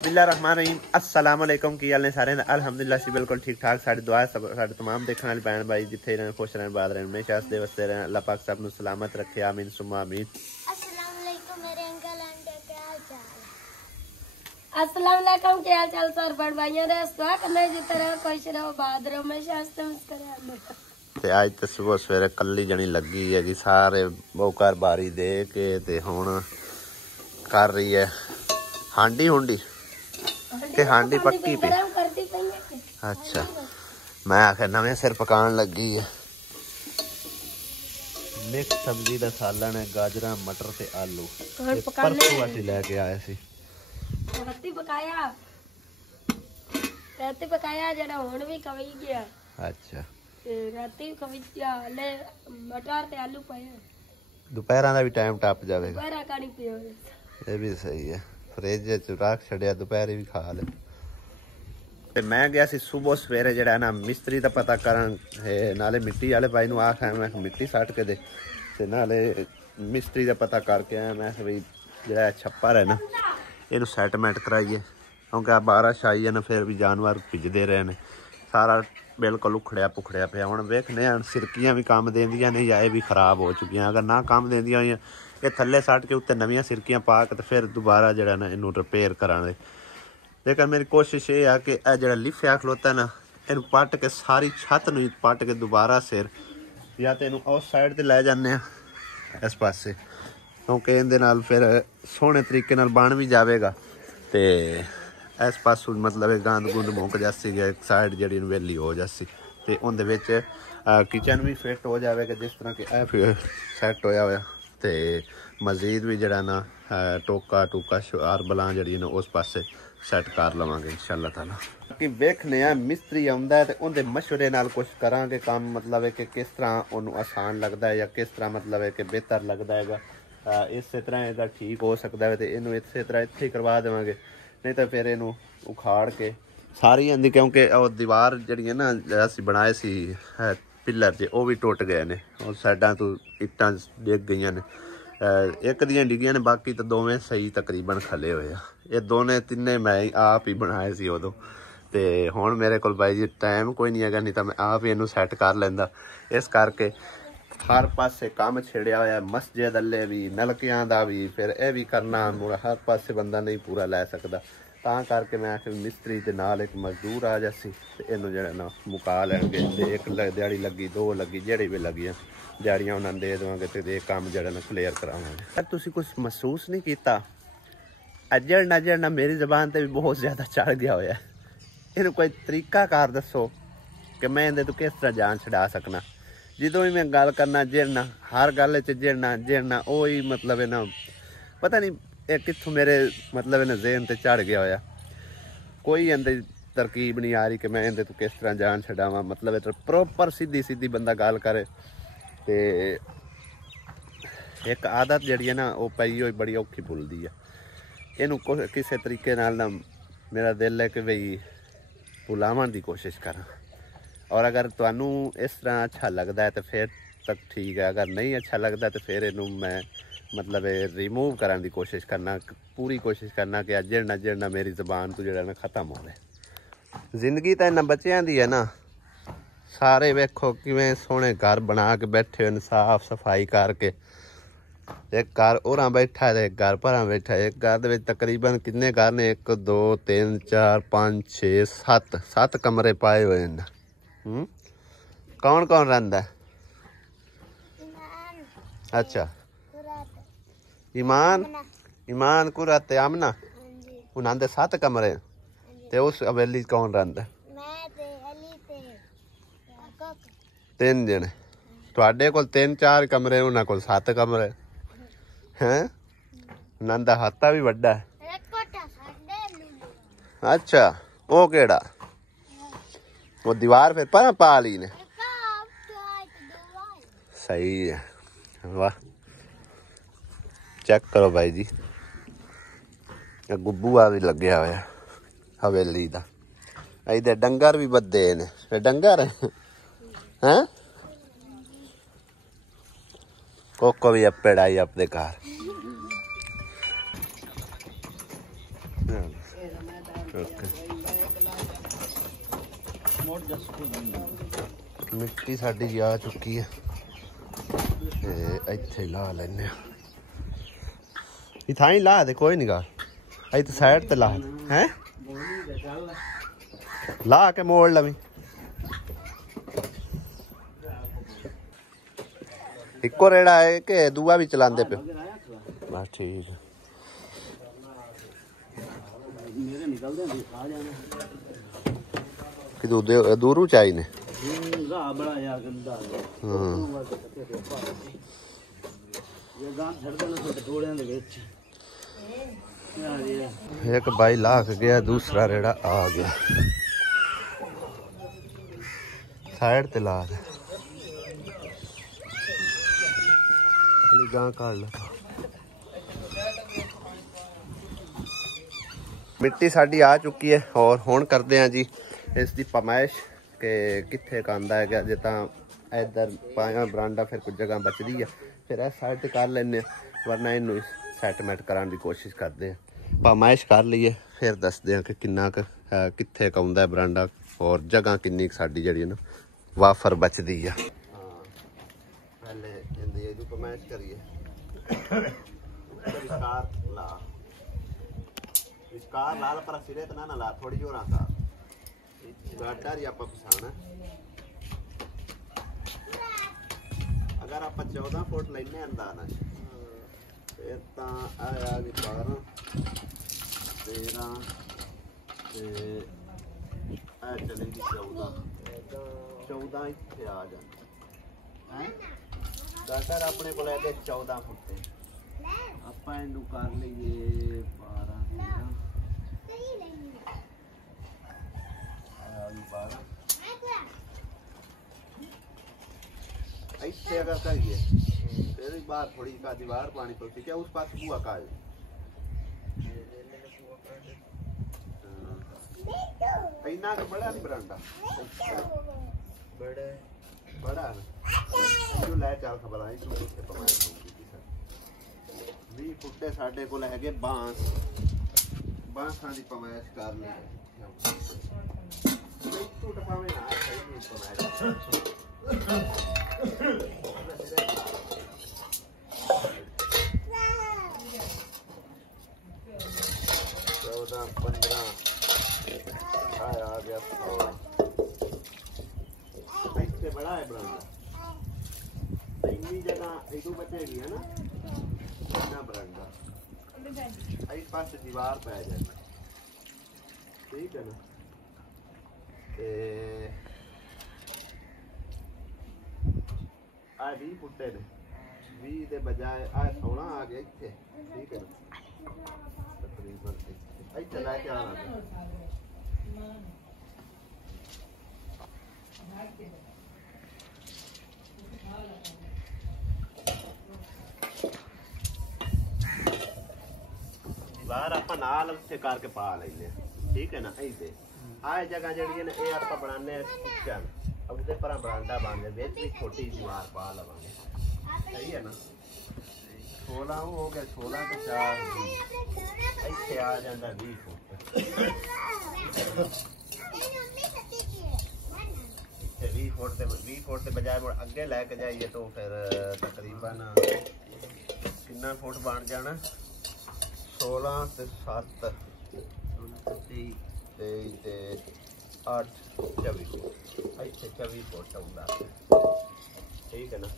बिस्मिल्लाहिर्रहमानिर्रहीम अस्सलाम वालेकुम की हाल ने सारे अल्हम्दुलिल्लाह सी बिल्कुल ठीक ठाक। साडी दुआ साडे तमाम देखने वाले भैन भाई जिथे रहन खुश रहन बाद रहन हमेशा हसदे वसदे रहन। अल्लाह पाक सब नु सलामत रखे आमीन सुम्मा आमीन। अस्सलाम वालेकुम मेरे अंकल आंटी क्या हाल चाल है? अस्सलाम वालेकुम क्या हाल चाल सर बड़ भाइयों ने दुआ करना जिते रहो खुश रहो बाद रहो हमेशा हंसते मुस्कुराते। ते आज तो सुबह सवेरे कल्ली जनी लगी है कि सारे बोकर बारी दे के ते हुण कर रही है हांडी हुंडी ते हांडी पक्की पे। अच्छा मैं आखिर नवे सिर पकान लगी है। मिक्स सब्जी दा सालन है गाजरा मटर ते आलू परसों असीं लेके आए सी। राती पकाया जरा हुण भी कवई गया। अच्छा ते राती कवई गया ले मटर ते आलू पाया। दोपहर का भी टाइम टप जाएगा। दोपहर का नहीं पियो ये भी सही है फ्रिज च रख छड़िया दोपहर भी खा ले। ते मैं गया सी सुबह सवेरे जड़ा ना मिस्त्री का पता करन नाले मिट्टी वाले भाई नूं आखिया मैं मिट्टी सट के दे ते नाले मिस्त्री का पता करके आया। मैं भाई जड़ा छप्पर है ना इनू सैटमेंट कराइए क्योंकि बारिश आई है ना फिर भी जानवर भिजते रहे ने सारा बिल्कुल उखड़िया पुखड़िया पे। हुण वेखने सिरकियां भी काम देंदियां नहीं या भी खराब हो चुकी अगर ना काम देंदियां होईयां ये थल्ले सट के उत्ते नवीं सिरकियां पा के फिर दोबारा जड़ा ना इनू रिपेयर करांगे। लेकिन मेरी कोशिश ये है कि यह जड़ा लिफिया खलोता ना इन पट के सारी छत नूं पट के दोबारा सिर या तो इनू उस साइड ते लै जाने इस पासे क्योंकि इहदे नाल फिर सोहने तरीके नाल बन भी जाएगा ते इस पासों मतलब गंद गुंद मुक जासी एक साइड जी वेली हो जासी तो उनके विच किचन भी फिट हो जाएगा जिस तरह कि यह सैट होया होया ते मजीद भी जड़ा ना टोका टूका अरबलां जड़ियां उस पासे सैट कर लवांगे इंशाअल्लाह ताला। कि वेखने मिस्त्री आउंदा है ते उनके मशवरे नाल कुछ करांगे काम मतलब है कि किस तरह उन्होंने आसान लगता है या किस तरह मतलब है कि बेहतर लगता है। इस तरह इसका ठीक हो सकता है तो इनू इस तरह इत्थे ही करवा देवांगे नहीं तो फिर इनू उखाड़ के सारी आंदी क्योंकि दीवार जी ना असीं बनाए सी पिलर जे वो भी टुट गए ने और साइडा तो इट्टां डिग गई ने एक दियां डिगियां ने बाकी तो दोवें सही तकरीबन खले हुए ये दोने तिन्ने मैं आप ही बनाए सी उदों ते हुण मेरे कोल बाई जी टाइम कोई नहीं है नहीं तो मैं आप ही इनू सैट कर लैंदा। इस करके हर पासे काम छेड़िया होया मस्जिद अल्ले भी नलकियां दा भी फिर यह भी करना हर पासे बंदा नहीं पूरा लै सकदा तां करके मैं आखिर मिस्त्री दे नाल एक मजदूर आ जासी ते इनू जड़ा ना मुका लैणगे ते एक दिहाड़ी लगी दो लगी जेड़ी भी लगी दिहाड़ियां उन्होंने दे देवांगे ते काम जड़ा ना क्लीयर करावांगे। तुसीं कुछ महसूस नहीं कीता अजड़ना जड़ना मेरी जबान ते भी बहुत ज़्यादा चढ़ गया होया इनू कोई तरीका कार दसो कि मैं इहदे तो किस तरह जान छड़ा सकना। ਜਦੋਂ भी मैं गल करना जिड़ना हर गल जिड़ना ही मतलब है ना पता नहीं ये कित्थों मेरे मतलब है ना जेहन ते चढ़ गया होया कोई इंदे तरकीब नहीं आ रही कि मैं इंदे तो किस तरह जान छड़ावां मतलब है प्रॉपर सीधी सीधी बंदा गल करे ते एक आदत जिहड़ी है ना वो पई होई बड़ी औखी भुलदी है इनू किसी तरीके नाल ना मेरा दिल है कि बई भुलावन की कोशिश करा और अगर तुहानू इस तरह अच्छा लगता है तो फिर तक ठीक है अगर नहीं अच्छा लगता तो फिर इनू मैं मतलब रिमूव करने की कोशिश करना पूरी कोशिश करना कि जिड़ना मेरी जबान तो जड़ा ना ख़त्म हो जाए। जिंदगी तो इन्होंने बच्चों की है ना सारे वेखो किवें सोहने घर बना के बैठे हुए साफ सफाई करके एक घर उरा बैठा है एक घर भरा बैठा है। एक घर दे तकरीबन कितने घर ने 1 2 3 4 5 6 7 कमरे पाए हुए हैं। कौन कौन रहिंदा है? अच्छा ईमान कुरत आमना उन्होंने 7 कमरे ते उस हवेली कौन रहिंदा? 3 जने तुहाडे कोल 3 4 कमरे उन्हां कोल 7 कमरे हैं उन्हां दा हाता भी वड्डा है। अच्छा वो केड़ा वो दीवार फिर पर पा ली ने सही है वाह चेक करो भाई जी गुब्बूआ भी लगे हुआ हवेली का इधर डंगर भी बदे ने डंगर हैं कोको भी अपेड़ आई अपने घर ਮਿੱਟੀ ਸਾਡੀ ਜੀ ਆ ਚੁੱਕੀ ਹੈ ਤੇ ਇੱਥੇ ਲਾ ਲੈਨੇ ਆ ਇਥਾਂ ਹੀ ਲਾ ਦੇ ਕੋਈ ਨਹੀਂ ਗਾ ਇੱਥੇ ਸਾਈਡ ਤੇ ਲਾ ਹੈ ਲਾ ਕੇ ਮੋੜ ਲਵੀਂ ਇੱਕੋ ਰੇੜਾ ਹੈ ਕਿ ਦੂਆ ਵੀ ਚਲਾਉਂਦੇ ਪਿਓ ਬਸ ਠੀਕ ਹੈ ਮੇਰੇ ਨਿਕਲਦੇ ਆ ਜਾਣਾ ਕਿ ਦੂਰੂ ਚਾਈ ਨੇ ਰਾਹ ਬੜਾ ਯਾਰ ਗੰਦਾ ਹਾਂ ਇਹ ਗਾਂ ਛੱਡ ਦੇਣਾ ਤੇ ਟੋੜਿਆਂ ਦੇ ਵਿੱਚ ਇੱਕ ਬਾਈ ਲਾ ਕੇ ਗਿਆ ਦੂਸਰਾ ਰੇੜਾ ਆ ਗਿਆ ਸਾਈਡ ਤੇ ਲਾ ਦੇ ਅਲੀ ਗਾਂ ਕਾੜ ਲੈ ਮਿੱਟੀ ਸਾਡੀ ਆ ਚੁੱਕੀ ਹੈ ਔਰ ਹੁਣ ਕਰਦੇ ਹਾਂ ਜੀ ਇਸ ਦੀ ਪਮਾਇਸ਼ ਕਿ ਕਿੱਥੇ ਕਾਂਦਾ ਹੈਗਾ ਜੇ ਤਾਂ ਇੱਧਰ ਪਾਇਆ ਬਰਾਂਡਾ ਫਿਰ ਕੁਝ ਜਗ੍ਹਾ ਬਚਦੀ ਹੈ ਫਿਰ ਇਸ ਸਾਈਡ ਤੇ ਕਰ ਲੈਂਦੇ ਹਾਂ ਵਰਨਾ ਇਹਨੂੰ ਸੈਟਮੈਂਟ ਕਰਨ ਦੀ ਕੋਸ਼ਿਸ਼ ਕਰਦੇ ਹਾਂ ਪਮਾਇਸ਼ ਕਰ ਲਈਏ ਫਿਰ ਦੱਸਦੇ ਹਾਂ ਕਿ ਕਿੰਨਾ ਕੁ ਕਿੱਥੇ ਕਾਉਂਦਾ ਬਰਾਂਡਾ ਔਰ ਜਗ੍ਹਾ ਕਿੰਨੀ ਸਾਡੀ ਜਿਹੜੀ ਨਾ ਵਾਫਰ ਬਚਦੀ ਆ ਪਹਿਲੇ ਇਹਦੀ ਇਹਨੂੰ ਪਮਾਇਸ਼ ਕਰੀਏ विस्कार लाल पर सिरे तना ना ला थोड़ी जोरा का गाटर या पसाना अगर आप 14 फुट लेने अंदाना फिर ता आया भी 12 13 ते आ चलेगी 14 इत्थे आ जाना हैं गाटर अपने को लेके 14 फुट ते ਆਪਾਂ ਇਹਨੂੰ ਕਰ ਲਈਏ 12 ऐसे अगर करिए फिर एक बार थोड़ी का दीवार पानी पड़ती क्या उस पास हुआ का इतना तो बड़ा नहीं बरांडा बड़ा जो लै चाल खबर आई तो उससे पमाइश होगी 20 फुटे साढ़े को है बांस बांसा की पमाइश कर ली टूट पावे ना सही पमाइश 14 15 आ गया 16 इससे बड़ा है बरांडा इतनी जगह एक बचेगी है ना ना बरांडा इस पास दीवार पै जाए ठीक है ना आ 20 फुटे ने 20 के बजाय आ 16 आ गया इतने ठीक है ना तकरीबन इतने लैके आना बाहर आप नाल उत्थे करके पा लेंगे ठीक है ना ऐसे आए जगह जड़ी ने ये आप बनाने किचन अब उसे पर बरांडा बन जाए बीच में छोटी दीवार पा लवांगे सही है ना 16 हो गया 16 के 4 ऐसे आ जाता 20 फुट 20 फुट के बजाय अगे लैके जाइए तो फिर तकरीबन कितना फुट बन जाना 16 से 7 23 8 24 ऐसे 24 फुट आउंदा ठीक है ना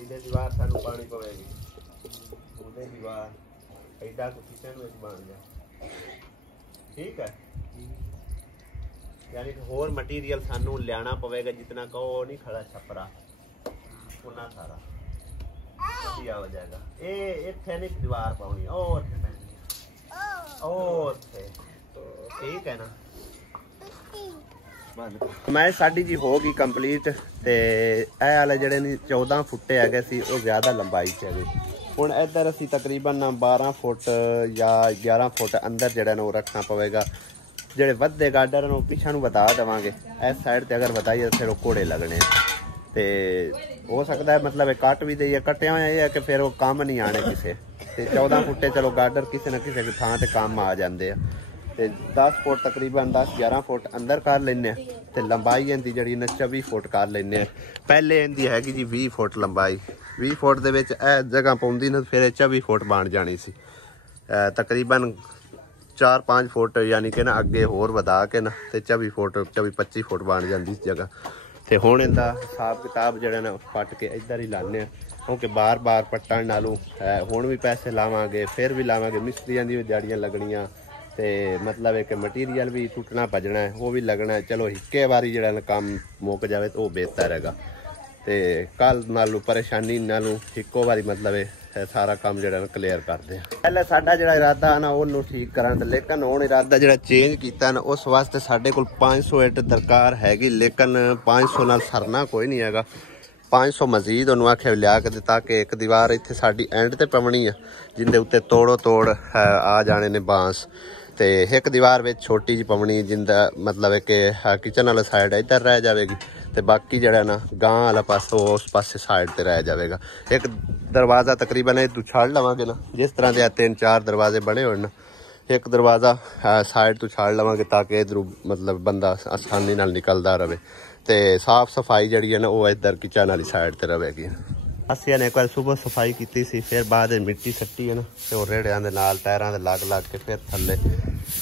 इधर दीवार सानू पानी पवेगी उधर दीवार एडा को किचन में बन गया ठीक है यानी कि होर मटीरियल सानू लियाना पवेगा जितना कहो नहीं खड़ा छपरा उतना सारा हो जाएगा ये इत्थे नहीं दीवार पाउनी और ठीक है ना ਮੈਂ ਸਾਡੀ ਜੀ ਹੋ ਗਈ ਕੰਪਲੀਟ ਤੇ ਇਹ ਵਾਲੇ ਜਿਹੜੇ ਨੇ 14 ਫੁੱਟੇ ਹੈਗੇ ਸੀ ਉਹ ਜ਼ਿਆਦਾ ਲੰਬਾਈ ਚ ਹੈਗੇ ਹੁਣ ਇੱਧਰ ਅਸੀਂ ਤਕਰੀਬਨ 12 ਫੁੱਟ ਜਾਂ 11 ਫੁੱਟ ਅੰਦਰ ਜਿਹੜਾ ਨੂੰ ਰੱਖਣਾ ਪਵੇਗਾ ਜਿਹੜੇ ਵੱਧੇ ਗਾਰਡਰ ਨੂੰ ਪਿੱਛੇ ਨੂੰ ਬਤਾ ਦੇਵਾਂਗੇ ਇਸ ਸਾਈਡ ਤੇ ਅਗਰ ਬਤਾਈਏ ਫਿਰ ਉਹ ਕੋੜੇ ਲੱਗਣੇ ਤੇ ਹੋ ਸਕਦਾ ਹੈ मतलब ਇਹ ਕੱਟ ਵੀ ਦੇਈਏ ਕੱਟਿਆ ਹੋਇਆ ਇਹ ਹੈ ਕਿ ਫਿਰ ਉਹ ਕੰਮ ਨਹੀਂ ਆਣੇ ਕਿਸੇ ਤੇ 14 ਫੁੱਟੇ ਚਲੋ ਗਾਰਡਰ ਕਿਸੇ ਨਾ ਕਿਸੇ ਥਾਂ ਤੇ ਕੰਮ ਆ ਜਾਂਦੇ ਆ ਤੇ 10 ਫੁੱਟ ਤਕਰੀਬਨ 10-11 ਫੁੱਟ ਅੰਦਰ ਕਰ ਲੈਨੇ ਆ ਤੇ ਲੰਬਾਈ ਇਹਦੀ ਜਿਹੜੀ ਨਾ 24 ਫੁੱਟ ਕਰ ਲੈਨੇ ਆ। ਪਹਿਲੇ ਇਹਦੀ ਹੈਗੀ ਜੀ 20 ਫੁੱਟ ਲੰਬਾਈ। 20 ਫੁੱਟ ਦੇ ਵਿੱਚ ਇਹ ਜਗ੍ਹਾ ਪਾਉਂਦੀ ਨਾ ਫਿਰ 24 ਫੁੱਟ ਬਣ ਜਾਣੀ ਸੀ। ਤਕਰੀਬਨ 4-5 ਫੁੱਟ ਯਾਨੀ ਕਿ ਨਾ ਅੱਗੇ ਹੋਰ ਵਧਾ ਕੇ ਨਾ ਤੇ 24 ਫੁੱਟ 24-25 ਫੁੱਟ ਬਣ ਜਾਂਦੀ ਇਸ ਜਗ੍ਹਾ। ਤੇ ਹੁਣ ਇਹਦਾ ਹਿਸਾਬ ਕਿਤਾਬ ਜਿਹੜਾ ਨਾ ਪੱਟ ਕੇ ਇੱਧਰ ਹੀ ਲਾਉਂਦੇ ਆ ਕਿਉਂਕਿ ਬਾਰ-ਬਾਰ ਪੱਟਣ ਨਾਲੋਂ ਹੁਣ ਵੀ ਪੈਸੇ ਲਾਵਾਂਗੇ ਫਿਰ ਵੀ ਲਾਵਾਂਗੇ, ਮਿਸਤਰੀਆਂ ਦੀ ਵੀ ਦਿਹਾੜੀਆਂ ਲੱਗਣੀਆਂ ਤੇ ਮਤਲਬ ਹੈ ਕਿ ਮਟੀਰੀਅਲ ਵੀ ਟੁੱਟਣਾ ਭੱਜਣਾ ਹੈ ਉਹ ਵੀ ਲੱਗਣਾ। ਚਲੋ ਇੱਕੇ ਵਾਰੀ ਜਿਹੜਾ ਨਾ ਕੰਮ ਮੁੱਕ ਜਾਵੇ ਤਾਂ ਉਹ ਬਿਹਤਰ ਹੈਗਾ ਤੇ ਕੱਲ ਨਾਲੋਂ ਪਰੇਸ਼ਾਨੀ ਨਾਲੋਂ ਇੱਕੋ ਵਾਰੀ ਮਤਲਬ ਹੈ ਸਾਰਾ ਕੰਮ ਜਿਹੜਾ ਨਾ ਕਲੀਅਰ ਕਰਦੇ ਆ। ਪਹਿਲੇ ਸਾਡਾ ਜਿਹੜਾ ਇਰਾਦਾ ਨਾ ਉਹਨੂੰ ਠੀਕ ਕਰਾਂ ਤੇ ਲੇਕਿਨ ਹੁਣ ਇਰਾਦਾ ਜਿਹੜਾ ਚੇਂਜ ਕੀਤਾ ਨਾ ਉਸ ਵਾਸਤੇ ਸਾਡੇ ਕੋਲ 500 ਇੱਟ ਦਰਕਾਰ ਹੈਗੀ ਲੇਕਿਨ 500 ਨਾਲ ਸਰਨਾ ਕੋਈ ਨਹੀਂ ਹੈਗਾ। 500 ਮਜ਼ੀਦ ਉਹਨੂੰ ਆਖਿਆ ਲਿਆ ਕੇ ਦਿੱਤਾ ਕਿ ਇੱਕ ਦੀਵਾਰ ਇੱਥੇ ਸਾਡੀ ਐਂਡ ਤੇ ਪਵਣੀ ਆ ਜਿੰਦੇ ਉੱਤੇ ਤੋੜੋ ਤੋੜ ਆ ਜਾਣੇ ਨੇ ਬਾਂਸ ਤੇ ਇੱਕ ਦੀਵਾਰ ਵਿੱਚ ਛੋਟੀ ਜਿਹੀ ਪਵਣੀ ਜਿੰਦਾ ਮਤਲਬ ਹੈ ਕਿ ਕਿਚਨ ਵਾਲਾ ਸਾਈਡ ਇੱਧਰ ਰਹਿ ਜਾਵੇਗੀ ਤੇ ਬਾਕੀ ਜਿਹੜਾ ਨਾ ਗਾਂ ਵਾਲਾ ਪਾਸਾ ਉਸ ਪਾਸੇ ਸਾਈਡ ਤੇ ਰਹਿ ਜਾਵੇਗਾ। ਇੱਕ ਦਰਵਾਜ਼ਾ ਤਕਰੀਬਨ ਇਹ ਤੂੰ ਛੱਡ ਲਵਾਂਗੇ ਨਾ ਜਿਸ ਤਰ੍ਹਾਂ ਦੇ 3-4 ਦਰਵਾਜ਼ੇ ਬਣੇ ਹੋਣ ਨਾ ਇੱਕ ਦਰਵਾਜ਼ਾ ਸਾਈਡ ਤੋਂ ਛੱਡ ਲਵਾਂਗੇ ਤਾਂ ਕਿ ਇਧਰੋਂ ਮਤਲਬ ਬੰਦਾ ਆਸਾਨੀ ਨਾਲ ਨਿਕਲਦਾ ਰਹੇ ਤੇ ਸਾਫ ਸਫਾਈ ਜਿਹੜੀ ਹੈ ਨਾ ਉਹ ਇੱਧਰ ਕਿਚਨ ਵਾਲੀ ਸਾਈਡ ਤੇ ਰਹੇਗੀ। ਅਸੀਂ ਨੇ ਇੱਕ ਵਾਰ ਸੁਬਹ ਸਫਾਈ ਕੀਤੀ ਸੀ ਫਿਰ ਬਾਅਦ ਮਿੱਟੀ ਸੱਟੀ ਹੈ ਨਾ ਤੇ ਉਹ ਰੇੜਿਆਂ ਦੇ ਨਾਲ ਟਾਇਰਾਂ ਦੇ ਲੱਗ ਕੇ ਫਿਰ ਥੱਲੇ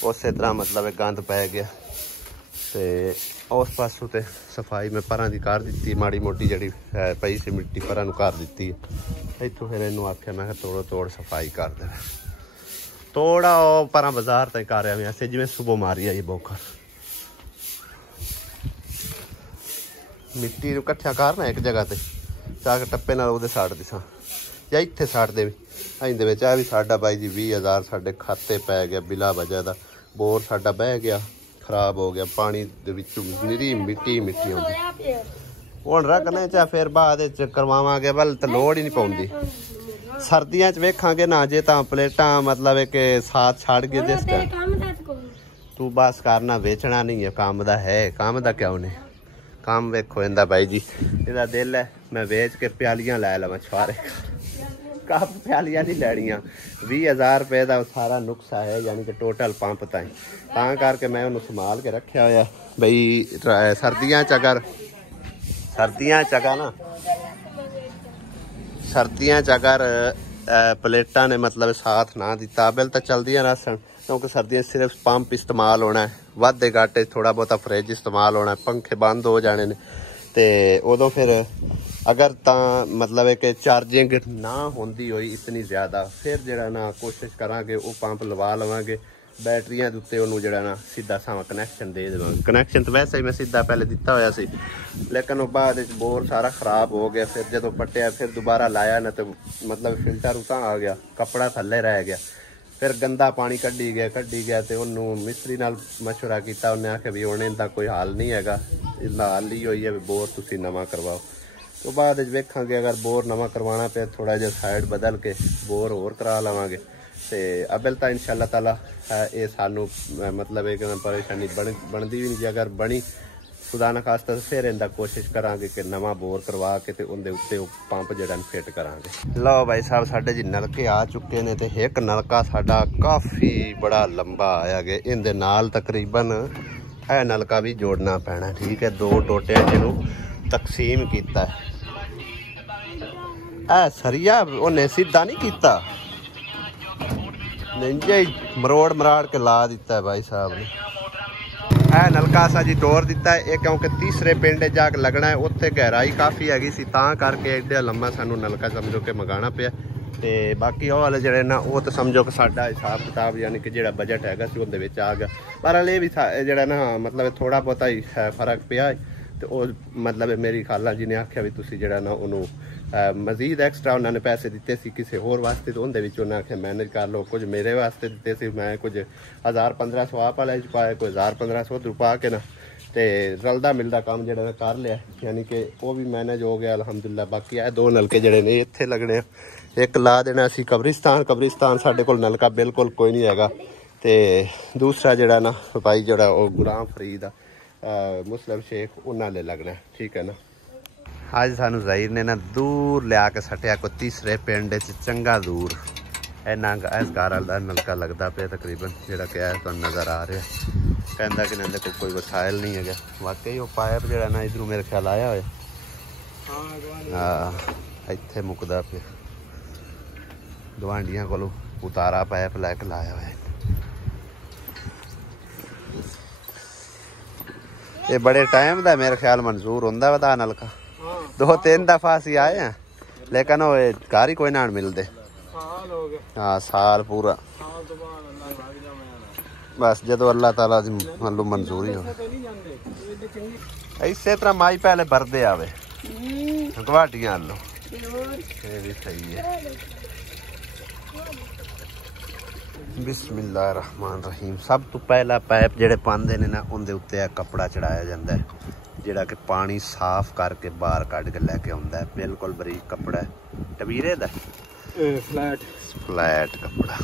ਉਸੇ ਤਰ੍ਹਾਂ ਮਤਲਬ ਗੰਦ ਪੈ ਗਿਆ ਤੇ ਉਸ ਪਾਸੋਂ ਤੇ ਸਫਾਈ ਮੈਂ ਪਰਾਂ ਦੀ ਕਰ ਦਿੱਤੀ ਮਾੜੀ ਮੋਟੀ ਜਿਹੜੀ ਪਈ ਸੀ ਮਿੱਟੀ ਪਰਾਂ ਨੂੰ ਕਰ ਦਿੱਤੀ ਇੱਥੋਂ ਫਿਰ ਇਹਨੂੰ ਆਖਿਆ ਮੈਂ ਕਿਹਾ ਤੋੜ ਸਫਾਈ ਕਰ ਦੇਣਾ ਤੋੜਾ ਉਹ ਪਰਾਂ ਬਾਜ਼ਾਰ ਤੇ ਕਰ ਰਿਹਾ ਅਸੀਂ ਜਿਵੇਂ ਸੁਬਹ ਮਾਰੀ ਆਈ ਬੋਕਰ ਮਿੱਟੀ ਨੂੰ ਇਕੱਠਾ ਕਰਨਾ ਇੱਕ ਜਗ੍ਹਾ ਤੇ ਤਾਂ ਕਿ ਟੱਪੇ ਨਾਲ ਉਹਦੇ ਸਾੜ ਦਿਸਾਂ ਜਾਂ ਇੱਥੇ ਸਾੜ ਦੇ ਵੀ ਇਹਦੇ ਵਿੱਚ ਆ ਵੀ ਸਾਡਾ ਬਾਈ ਜੀ 20,000 ਸਾਡੇ ਖਾਤੇ ਪੈ ਗਿਆ ਬਿਲਾ ਵਜ੍ਹਾ ਦਾ ਬੋਰ ਸਾਡਾ ਬਹਿ ਗਿਆ ਖਰਾਬ ਹੋ ਗਿਆ ਪਾਣੀ ਦੇ ਵਿੱਚੋਂ ਨਿਰੀ ਮਿੱਟੀ ਆਉਂਦੀ ਹੁਣ ਰੱਖਣੇ ਚਾ ਫਿਰ ਬਾਅਦ ਵਿੱਚ ਕਰਵਾਵਾਂਗੇ ਵੱਲ ਤਾਂ ਲੋੜ ਹੀ ਨਹੀਂ ਪਾਉਂਦੀ ਸਰਦੀਆਂ 'ਚ ਵੇਖਾਂਗੇ ਨਾ ਜੇ ਤਾਂ ਪਲੇਟਾਂ ਮਤਲਬ ਹੈ ਕਿ ਸਾਥ ਛੱਡ ਕੇ ਜਿਸ ਤਰ੍ਹਾਂ ਤੂੰ ਬਸ ਕਰਨਾ ਵੇਚਣਾ ਨਹੀਂ ਹੈ ਕੰਮ ਦਾ ਕਿਉਂ ਨਹੀਂ ਕੰਮ ਵੇਖੋ ਇਹਦਾ ਬਾਈ ਜੀ ਇਹਦਾ ਦਿਲ ਹੈ ਮੈਂ ਵੇਚ ਕੇ ਪਿਆਲੀਆਂ ਲੈ ਲਵਾਂ ਛੁਆਰੇ ਕੱਪ ਪਿਆਲੀਆਂ ਨਹੀਂ ਲੈਣੀਆਂ 20,000 ਰੁਪਏ ਦਾ ਸਾਰਾ ਨੁਕਸਾ ਹੈ ਯਾਨੀ ਕਿ ਟੋਟਲ ਪੰਪ ਤਾਂ ਕਰਕੇ ਮੈਂ ਉਹਨੂੰ ਸੰਭਾਲ ਕੇ ਰੱਖਿਆ ਹੋਇਆ ਬਈ ਸਰਦੀਆਂ 'ਚ ਅਗਰ ਪਲੇਟਾਂ ਨੇ ਮਤਲਬ ਸਾਥ ਨਾ ਦਿੱਤਾ ਬਿਲ ਤਾਂ ਚਲਦੀਆਂ ਰਸਣ ਕਿਉਂਕਿ ਸਰਦੀਆਂ ਸਿਰਫ ਪੰਪ ਇਸਤੇਮਾਲ ਹੋਣਾ ਹੈ ਵਾਧੇ ਘਾਟੇ ਥੋੜਾ ਬਹੁਤਾ ਫਰਿੱਜ ਇਸਤੇਮਾਲ ਹੋਣਾ ਪੰਖੇ ਬੰਦ ਹੋ ਜਾਣੇ ਨੇ ਤੇ ਉਦੋਂ ਫਿਰ अगर मतलब है कि चार्जिंग ना होंदी होई इतनी ज़्यादा फिर जरा ना कोशिश करांगे वो पंप लवा लवांगे बैटरियां दे उत्ते ओनू जरा ना सीधा सावा कनैक्शन दे देवांगे। कनैक्शन तो वैसे ही मैं सीधा पहले दिता होया सी लेकिन वो बाद बोर सारा खराब हो गया फिर जो पट्टिया फिर दोबारा लाया ना तो मतलब फिल्टर उतां आ गया कपड़ा थल्ले रह गया फिर गंदा पानी कड्डी गया तो उन्होंने मिस्त्री नाल मशवरा किया उन्हें आख्या भी हुण इहदा कोई हल नहीं हैगा इसदा हल ही होई है भी बोर तुसीं नवां करवाओ। तो बाद वेखांगे अगर बोर नवा करवाना पे थोड़ा जिहा साइड बदल के बोर होर करा लवांगे ते अबल तो इंशाअल्लाह ताला ये सानू मतलब एक परेशानी बनती भी नहीं अगर बनी खुदा ना खास्ता फिर इहदा कोशिश करांगे कि नवा बोर करवा के ते उहदे उत्ते पंप जिहड़ा फिट करांगे। लो भाई साहब साडे जी नलके आ चुके ने ते एक नलका साडा काफ़ी बड़ा लंबा आया गया इहदे नाल तकरीबन यह नलका भी जोड़ना पैना ठीक है दो टोटे जिन्हों तकसीम किया सरिया उन्हें सीधा नहीं किया मरोड़ मराड़ के ला दिता है भाई साहब ने। यह नलका असा जी तोड़ दिता है ये क्योंकि तीसरे पिंड जाके लगना है उत्थे गहराई काफ़ी हैगी सी तां करके एडा लंबा सानू नलका समझो कि मंगाना पिया ते बाकी वो वाले जड़े ना वो तो समझो कि साडा हिसाब किताब यानी कि जिहड़ा बजट हैगा सी उहदे विच आ गया पर हले भी जिहड़ा ना मतलब थोड़ा बहुता ही फर्क पिया तो मतलब मेरी खाला जी ने आख्या भी तुसी जिहड़ा ना उन्होंने मजीद एक्सट्रा उन्होंने पैसे दिते सी किसी होर वास्ते तो उहदे विच उन्हें आख्या मैनेज कर लो कुछ मेरे वास्ते दिते सी मैं कुछ 1000-1500 आप वाले पाए कोई 1000-1500 उधर पा के ना ते रलदा मिलदा काम जिहड़ा कर लिया यानी कि वो भी मैनेज हो गया अल्हम्दुलिल्लाह। बाकी है दो नलके जिहड़े ने इत्थे लगने एक ला देना सी कब्रिस्तान साडे कोल नलका बिल्कुल कोई नहीं हैगा ते दूसरा जिहड़ा ना भाई जिहड़ा वो गुलाम फरीद मुस्लिम शेख उन्होंने लगना ठीक है ना। अज सानू ज़हीर ने ना दूर लिया के सटिया को तीसरे पिंड चंगा दूर ਇੰਨਾ ਇਸ ਘਰ ਦਾ ਨਲਕਾ ਲੱਗਦਾ ਪਿਆ ਤਕਰੀਬਨ, ਜਿਹੜਾ ਕਿ ਇਹ ਤੁਹਾਨੂੰ ਨਜ਼ਰ ਆ ਰਿਹਾ। ਕਹਿੰਦਾ ਕਿ ਇਹਨਾਂ ਦੇ ਕੋਲ ਕੋਈ ਵਸਾਇਲ ਨਹੀਂ ਹੈਗਾ। ਵਾਕਈ ਉਹ ਪਾਇਪ ਜਿਹੜਾ ਨਾ ਇਧਰੋਂ ਮੇਰੇ ਖਿਆਲ ਆਇਆ ਹੋਇਆ, ਹਾਂ ਇੱਥੇ ਮੁੱਕਦਾ ਪਿਆ। ਗਵਾਂਢੀਆਂ ਕੋਲੋਂ ਉਤਾਰਾ ਪਾਇਪ ਲੈ ਕੇ ਲਾਇਆ ਹੋਇਆ। ਇਹ ਬੜੇ ਟਾਈਮ ਦਾ ਮੇਰੇ ਖਿਆਲ ਮਨਜ਼ੂਰ ਹੁੰਦਾ ਵਾ ਨਲਕਾ। 2-3 दफा ਅਸੀਂ ਆਏ हैं, लेकिन वो घर ही कोई ना मिलते। हाँ साल पूरा, बस जो अल्लाह ताला दी मंजूरी हो। इसे तरह माई पहले भरदे आवे गुवाटियां लो, ये भी सही है। बिस्मिल्लाह रहमान रहीम। सब तो पहला पाइप जेड़े पांदे ने ना उनके उत्ते कपड़ा चढ़ाया जाता है, ਜਿਹੜਾ कि पानी साफ करके बाहर कढ़ के लैके आउंदा है। बिल्कुल बरीक कपड़ा है, टबीरे दा फ्लैट कपड़ा।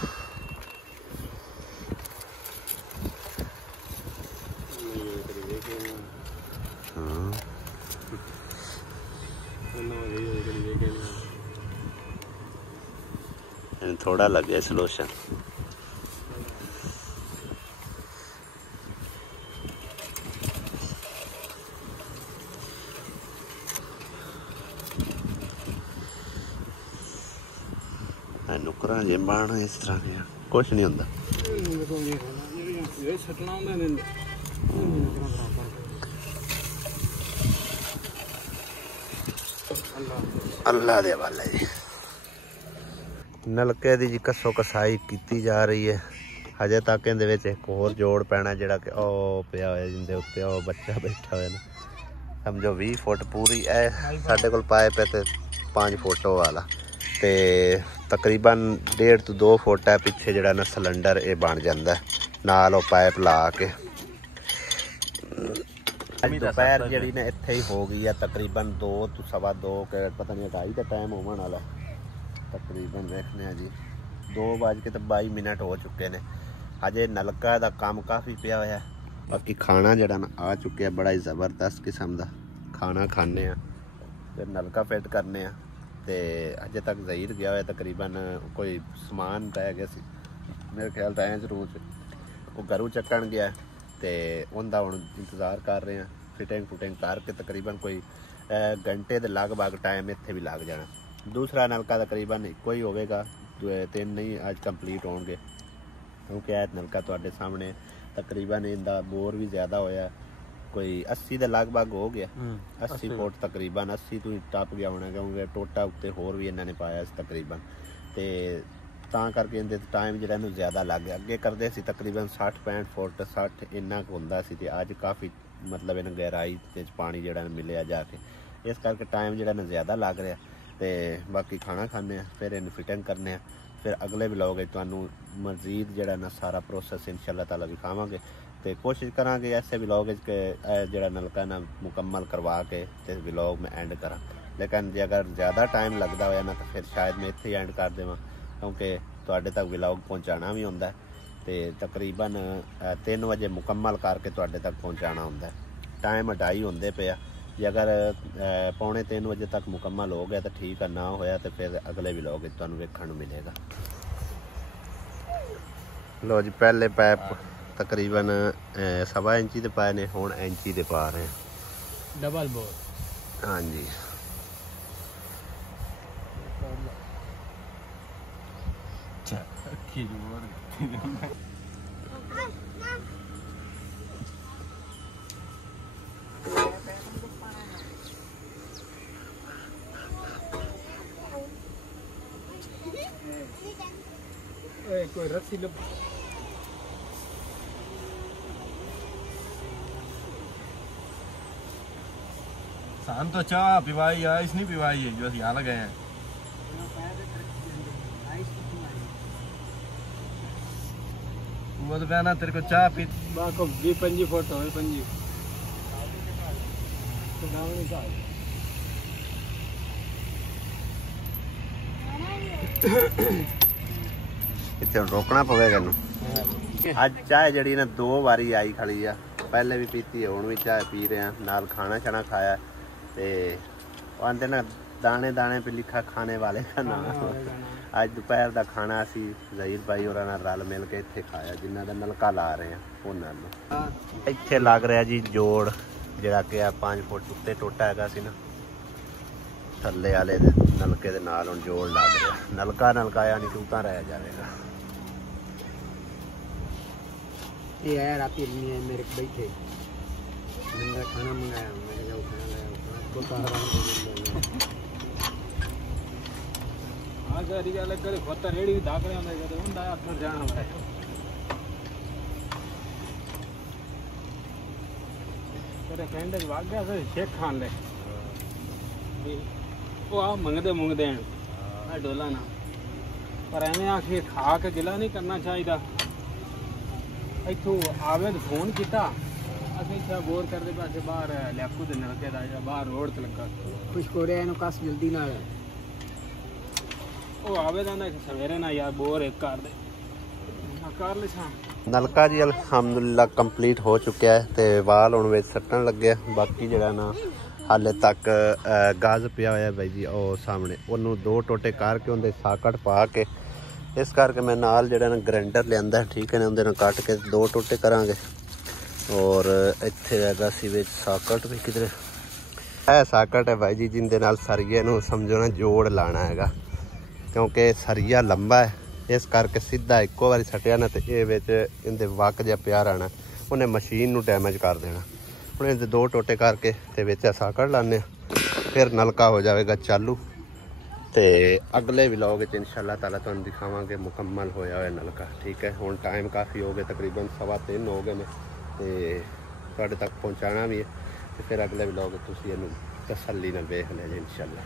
थोड़ा लगे सलोशन। नुकरा जे बाण इस तरह के कुछ नहीं होंदा। अल्लाह दे हवाले जी। नलके दी जी कसो कसाई की जा रही है। हजे तक इहदे विच एक होर जोड़ पैना, जिहड़ा कि ओह पिया होया जिंदे उत्ते ओह बच्चा बैठा होया ना, समझो 20 फुट पूरी है साडे कोल पाइप है ते 5 फुट वाला, ते तकरीबन 1.5 to 2 फुट है पिछे जिहड़ा ना सिलेंडर ये बन जाता है, नाल ओह पाइप ला के। दोपहर जी ना इत्थे ही हो गई है तकरीबन 2 to 2:15 के पता नहीं 2:30 का टाइम होने वाला तकरीबन। देखने जी 2:22 हो चुके ने। अजे नलका का काम काफ़ी पिया होया। बाकी खाना जड़ा ना आ चुके बड़ा ही ज़बरदस्त किस्म का खाना खाने, फिर नलका फिट करने। तो अजे तक ज़हीर गया हुआ तकरीबन कोई समान रह गया सी मेरे ख्याल रेंज रूज, वो घरों चक्कन गया तो उनका हुण इंतज़ार कर रहे हैं। फिटिंग फुटिंग करके तकरीबन कोई घंटे के लगभग टाइम इत्थे भी लग जाना। दूसरा नलका तकरीबन कोई होगा, 3 नहीं अज कंप्लीट होंगे, क्योंकि यह नलका तुहाडे सामने तकरीबन इनका बोर भी ज़्यादा होया, कोई 80 के लगभग हो गया। 80 फुट तकरीबन 80 तो ही टप गया होना, क्योंकि टोटा उत्ते होर भी इन्होंने पाया तकरीबन। तो ਤਾਂ ਕਰਕੇ ਇਹਦੇ टाइम ਜਿਹੜਾ ਇਹਨੂੰ ਜ਼ਿਆਦਾ ਲੱਗ ਗਿਆ। ਅੱਗੇ ਕਰਦੇ ਸੀ ਤਕਰੀਬਨ 60-65 ਫੁੱਟ 60 ਇੰਨਾ ਕੁ ਹੁੰਦਾ ਸੀ, ਤੇ ਅੱਜ ਕਾਫੀ ਮਤਲਬ ਇਹਨਾਂ ਗਹਿਰਾਈ ਤੇ ਪਾਣੀ ਜਿਹੜਾ ਮਿਲਿਆ ਜਾ ਕੇ, ਇਸ ਕਰਕੇ ਟਾਈਮ ਜਿਹੜਾ ਨਾ ਜ਼ਿਆਦਾ ਲੱਗ ਰਿਹਾ। ਤੇ ਬਾਕੀ ਖਾਣਾ ਖਾਣੇ ਆ, ਫਿਰ ਇਹਨੂੰ ਫਿਟਿੰਗ ਕਰਨੇ ਆ, ਫਿਰ ਅਗਲੇ ਵਲੌਗ ਵਿੱਚ ਤੁਹਾਨੂੰ ਮਜ਼ੀਦ ਜਿਹੜਾ ਨਾ ਸਾਰਾ ਪ੍ਰੋਸੈਸ ਇਨਸ਼ਾਅੱਲਾ ਤਾਲਾ ਦਿਖਾਵਾਂਗੇ। ਤੇ ਕੋਸ਼ਿਸ਼ ਕਰਾਂਗੇ ਐਸੇ ਵਲੌਗ ਵਿੱਚ ਕਿ ਜਿਹੜਾ ਨਲਕਾ ਨਾ ਮੁਕੰਮਲ ਕਰਵਾ ਕੇ ਤੇ ਵਲੌਗ ਮੈਂ ਐਂਡ ਕਰਾਂ। ਲੇਕਿਨ ਜੇ ਅਗਰ ਜ਼ਿਆਦਾ ਟਾਈਮ ਲੱਗਦਾ ਹੋਇਆ ਨਾ ਤਾਂ ਫਿਰ ਸ਼ਾਇਦ ਮੈਂ ਇੱਥੇ ਐਂਡ ਕਰ ਦੇਵਾਂ, क्योंकि तुहाडे तक व्लॉग पहुँचाना भी होंदा है। तो तकरीबन 3 बजे मुकम्मल करके तुहाडे तक पहुँचाना होंदा है। टाइम 2:30 होंदे पे, जे अगर 2:45 बजे तक मुकम्मल हो गया तो ठीक है, ना होया तो फिर अगले व्लॉग तुहानूं वेखण नूं मिलेगा। लो जी पहले पैप तकरीबन 1.25 इंची दे पाए ने, हुण इंची दे पा रहे हैं डबल बोर। हाँ जी कोई रस्सी लो। शाम तो चाह पिवाई आइस नहीं पिवाई है, जो यहाँ लगे हैं वो तो कहना तेरे को चाह पी बाको 20-25 फुट हो 25 तो गावनी का इतने रोकना पवेगा ना। अज चाय जड़ी ना 2 बारी आई खड़ी आ, पहले भी पीती है, हुण भी चाय पी रहे हैं, नाल खाना छाना खाया। ते आंदे ना दाने दाने पे लिखा खाने वाले का नाम। ਅੱਜ ਦੁਪਹਿਰ ਦਾ ਖਾਣਾ ਅਸੀਂ ਜ਼ਹੀਰ ਭਾਈ ਹੋਰਾਂ ਨਾਲ ਰਲ ਮਿਲ ਕੇ ਇੱਥੇ ਖਾਇਆ, ਜਿਨ੍ਹਾਂ ਦਾ ਨਲਕਾ ਲਾ ਰਹੇ ਆ ਉਹਨਾਂ ਨੂੰ। ਇੱਥੇ ਲੱਗ ਰਿਹਾ ਜੀ ਜੋੜ, ਜਿਹੜਾ ਕਿ ਆ 5 ਫੁੱਟ ਉੱਤੇ ਟੋਟਾ ਹੈਗਾ ਸੀ ਨਾ, ਥੱਲੇ ਵਾਲੇ ਦੇ ਨਲਕੇ ਦੇ ਨਾਲ ਹੁਣ ਜੋੜ ਲੱਗ ਰਿਹਾ। ਨਲਕਾ ਨਲਕਾਇਆ ਨਹੀਂ ਤੂੰ ਤਾਂ ਰਹਿ ਜਾਵੇਗਾ। ये आया रात मेरे को बैठे, मैंने खाना मंगाया, मैंने जाओ खाना लाया तो हाँ सर ये अलग करे होता रेडी दाग रहे हैं तो उन दाया अपना जाना है तेरे फ्रेंड भाग गया सर शेख खान ले वो आ मंगदे हैं डोला ना पर एवें आखिर खा के गिला नहीं करना चाहिए। इतों आवे तो फोन किया असं इतना बोर करते पासे बाहर लैपू के नलके का बाहर रोड से लगा कुछ हो रहा है कस जल्दी ना वो आवे ना सवेरे ना यार बोर एक कर दे कर ले शाम। ਨਲਕਾ ਜੀ ਅਲਹਮਦੁਲਿਲਾ ਕੰਪਲੀਟ ਹੋ ਚੁੱਕਿਆ ਹੈ ਤੇ ਵਾਲ ਹੁਣ ਵਿੱਚ ਸੱਟਣ ਲੱਗਿਆ। ਬਾਕੀ ਜਿਹੜਾ ਨਾ ਹਾਲੇ ਤੱਕ ਗਾਜ਼ ਪਿਆ ਹੋਇਆ ਬਾਈ ਜੀ ਉਹ ਸਾਹਮਣੇ, ਉਹਨੂੰ 2 ਟੋਟੇ ਕਰਕੇ ਉਹਦੇ ਸਾਕਟ ਪਾ ਕੇ, ਇਸ ਕਰਕੇ ਮੈਂ ਨਾਲ ਜਿਹੜਾ ਨਾ ਗ੍ਰਾਈਂਡਰ ਲਿਆਂਦਾ, ਠੀਕ ਹੈ ਨਾ, ਉਹਦੇ ਨਾਲ ਕੱਟ ਕੇ 2 ਟੋਟੇ ਕਰਾਂਗੇ। ਔਰ ਇੱਥੇ ਹੈਗਾ ਸੀ ਵਿੱਚ ਸਾਕਟ ਵੀ ਕਿਧਰੇ, ਇਹ ਸਾਕਟ ਹੈ ਬਾਈ ਜੀ ਜਿਹਦੇ ਨਾਲ ਸਰੀਏ ਨੂੰ ਸਮਝੋ ਨਾ ਜੋੜ ਲਾਣਾ ਹੈਗਾ, ਕਿਉਂਕਿ ਸਰੀਆ ਲੰਬਾ ਹੈ, ਇਸ ਕਰਕੇ ਸਿੱਧਾ ਇੱਕੋ ਵਾਰੀ ਸੱਟਿਆ ਨਾ ਤੇ ਇਹ ਵਿੱਚ ਇਹਦੇ ਵਕ ਜਿਹਾ ਪਿਆ ਰਹਿਣਾ, ਉਹਨੇ ਮਸ਼ੀਨ ਨੂੰ ਡੈਮੇਜ ਕਰ ਦੇਣਾ। ਹੁਣ ਇਹਦੇ 2 ਟੋਟੇ ਕਰਕੇ ਤੇ ਵਿੱਚ ਸਾਕਟ ਲਾਉਂਦੇ ਹਾਂ, ਫਿਰ ਨਲਕਾ ਹੋ ਜਾਵੇਗਾ ਚਾਲੂ। ਤੇ ਅਗਲੇ ਵਲੌਗ ਵਿੱਚ ਇਨਸ਼ਾਅੱਲਾ ਤਾਲਾ ਤੁਹਾਨੂੰ ਦਿਖਾਵਾਂਗੇ ਮੁਕੰਮਲ ਹੋਇਆ ਹੋਇਆ ਨਲਕਾ। ਠੀਕ ਹੈ, ਹੁਣ ਟਾਈਮ ਕਾਫੀ ਹੋ ਗਿਆ, ਤਕਰੀਬਨ 3:15 ਹੋ ਗਏ ਨੇ ਤੇ ਤੁਹਾਡੇ ਤੱਕ ਪਹੁੰਚਾਉਣਾ ਵੀ ਹੈ। ਤੇ ਫਿਰ ਅਗਲੇ ਵਲੌਗ ਤੁਸੀਂ ਇਹਨੂੰ ਤਸੱਲੀ ਨਾਲ ਵੇਖ ਲਿਆ ਜੀ ਇਨਸ਼ਾਅੱਲਾ।